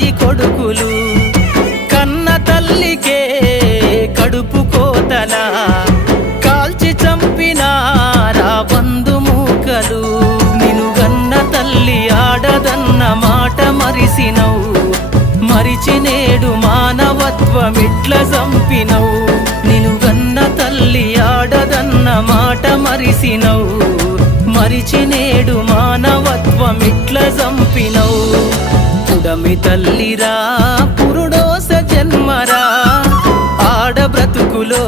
కసాయి కొడుకులు కన్న తల్లికే కడుపు కోతలా కాల్చి చంపినారా బంధుమూకలు నిను గన్న తల్లి ఆడదన్న మాట మరిసినవు మరిచి నేడు మానవత్వమిట్ల చంపినవు నిను గన్న తల్లి ఆడదన్న మాట మరిసినవు మరిచి నేడు మానవత్వమిట్ల చంపినవు పుడమి తల్లిరా పురుడోస జన్మరా ఆడ బ్రతుకులో